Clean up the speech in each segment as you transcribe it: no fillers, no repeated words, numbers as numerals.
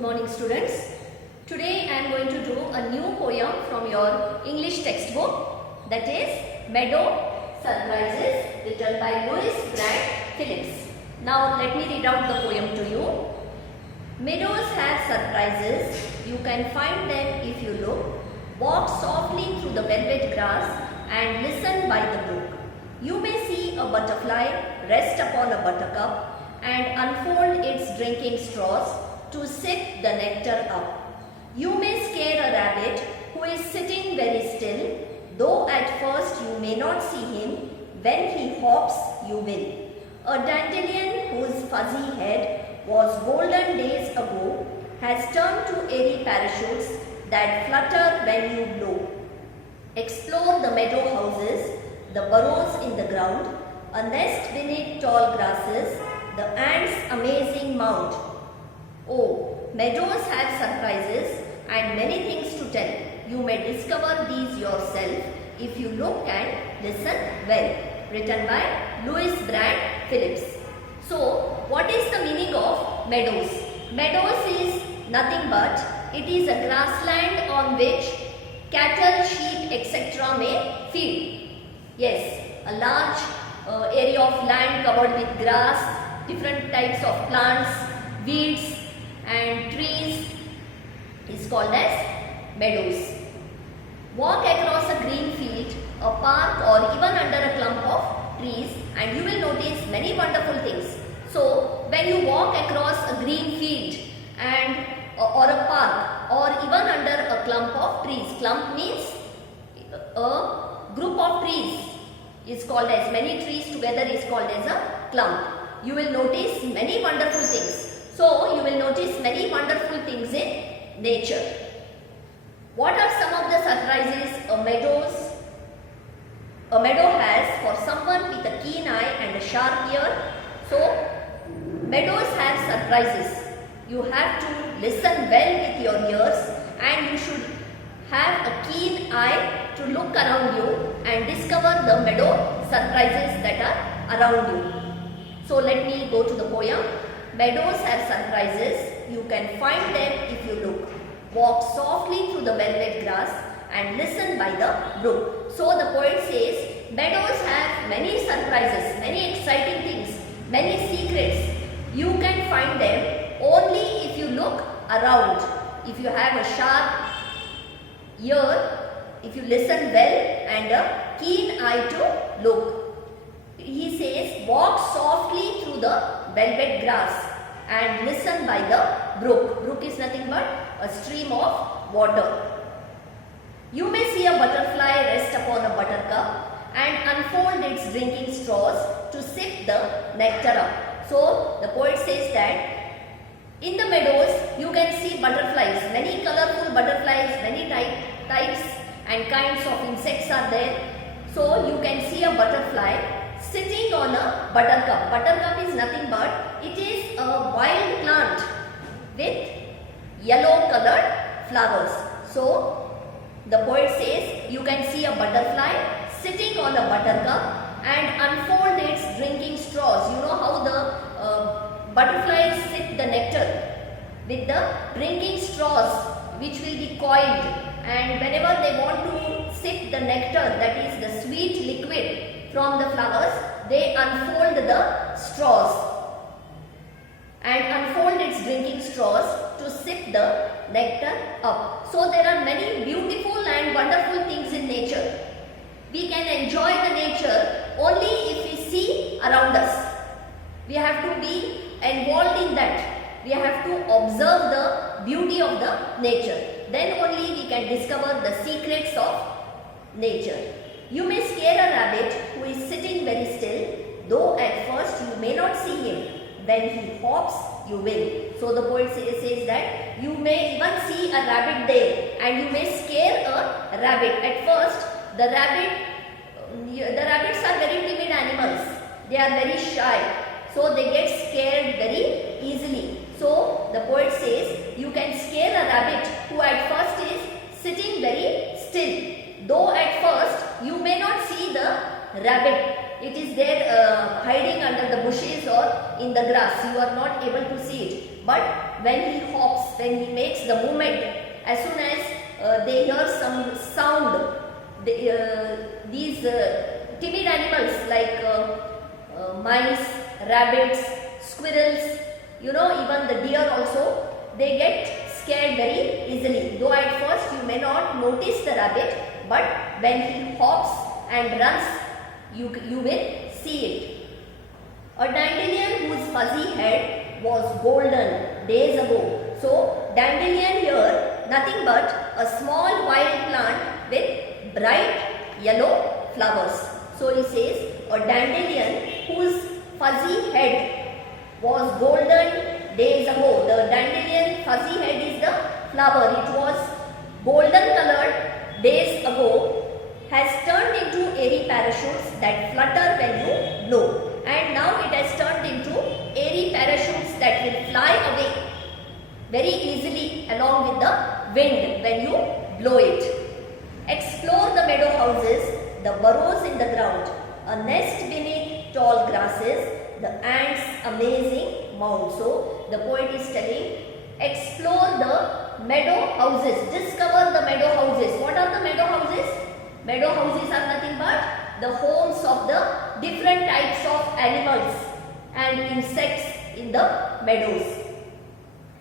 Good morning students. Today I am going to do a new poem from your English textbook, that is Meadow Surprises, written by Louis Brandt Phillips. Now let me read out the poem to you. Meadows have surprises, you can find them if you look. Walk softly through the velvet grass and listen by the brook. You may see a butterfly rest upon a buttercup and unfold its drinking straws to sip the nectar up. You may scare a rabbit who is sitting very still, though at first you may not see him. When he hops, you will. A dandelion whose fuzzy head was golden days ago has turned to airy parachutes that flutter when you blow. Explore the meadow houses, the burrows in the ground, a nest beneath tall grasses, the ants' amazing mound. Oh, meadows have surprises and many things to tell. You may discover these yourself if you look and listen well. Written by Louis Brandt Phillips. So, what is the meaning of meadows? Meadows is nothing but it is a grassland on which cattle, sheep, etc. may feed. Yes, a large area of land covered with grass, different types of plants, weeds and trees is called as meadows. Walk across a green field, a park or even under a clump of trees and you will notice many wonderful things. So, when you walk across a green field and or a park or even under a clump of trees, clump means a group of trees is called as, many trees together is called as a clump. You will notice many wonderful things. So, you will notice many wonderful things in nature. What are some of the surprises a meadow has for someone with a keen eye and a sharp ear? So, meadows have surprises. You have to listen well with your ears and you should have a keen eye to look around you and discover the meadow surprises that are around you. So, let me go to the poem. Meadows have surprises, you can find them if you look. Walk softly through the velvet grass and listen by the brook. So the poet says, meadows have many surprises, many exciting things, many secrets. You can find them only if you look around. If you have a sharp ear, if you listen well and a keen eye to look. He says, walk softly through the velvet grass and listen by the brook. Brook is nothing but a stream of water. You may see a butterfly rest upon a buttercup and unfold its drinking straws to sip the nectar up. So, the poet says that in the meadows you can see butterflies, many colorful butterflies, many types and kinds of insects are there. So, you can see a butterfly sitting on a buttercup. Buttercup is nothing but it is a wild plant with yellow colored flowers. So, the poet says you can see a butterfly sitting on a buttercup and unfold its drinking straws. You know how the butterflies sip the nectar with the drinking straws which will be coiled, and whenever they want to sip the nectar, that is the sweet liquid from the flowers, they unfold the straws and unfold its drinking straws to sip the nectar up. So there are many beautiful and wonderful things in nature. We can enjoy the nature only if we see around us. We have to be involved in that. We have to observe the beauty of the nature. Then only we can discover the secrets of nature. You may scare a rabbit who is sitting very still, though at first you may not see him. When he hops, you will. So the poet says that you may even see a rabbit there and you may scare a rabbit. At first, the rabbits are very timid animals. They are very shy. So they get scared very easily. So the poet says you can scare a rabbit who at first is sitting very still. Though at first you may not see the rabbit, it is there hiding under the bushes or in the grass, you are not able to see it. But when he hops, when he makes the movement, as soon as they hear some sound, these timid animals like mice, rabbits, squirrels, even the deer also, they get scared very easily. Though at first you may not notice the rabbit, but when he hops and runs, you will see it. A dandelion whose fuzzy head was golden days ago. So, dandelion here, nothing but a small wild plant with bright yellow flowers. So, he says a dandelion whose fuzzy head was golden days ago. The dandelion fuzzy head is the flower. It was golden colored days ago, has turned into airy parachutes that flutter when you blow. And now it has turned into airy parachutes that will fly away very easily along with the wind when you blow it. Explore the meadow houses, the burrows in the ground, a nest beneath tall grasses, the ants' amazing mound. So the poet is telling, explore the meadow houses, discover the meadow houses. What are the meadow houses? Meadow houses are nothing but the homes of the different types of animals and insects in the meadows.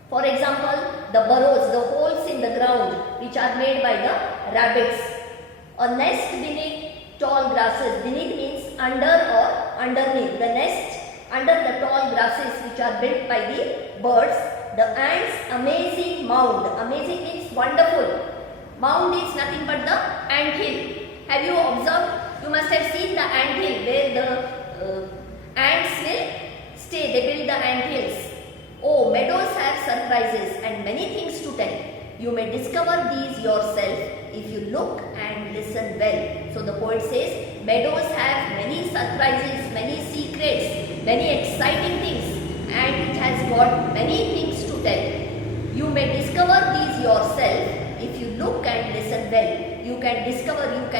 For example, the burrows, the holes in the ground which are made by the rabbits. A nest beneath tall grasses. Beneath means under or underneath. The nest under the tall grasses which are built by the birds. The ants' amazing mound. Amazing means wonderful. Mound is nothing but the ant hill. Have you observed? You must have seen the ant hill where the ants will stay. They build the ant hills. Oh, meadows have surprises and many things to tell. You may discover these yourself if you look and listen well. So the poet says, meadows have many surprises, many secrets, many exciting things, and it has got many things to tell. You may discover these yourself if you look and listen well. You can discover, you can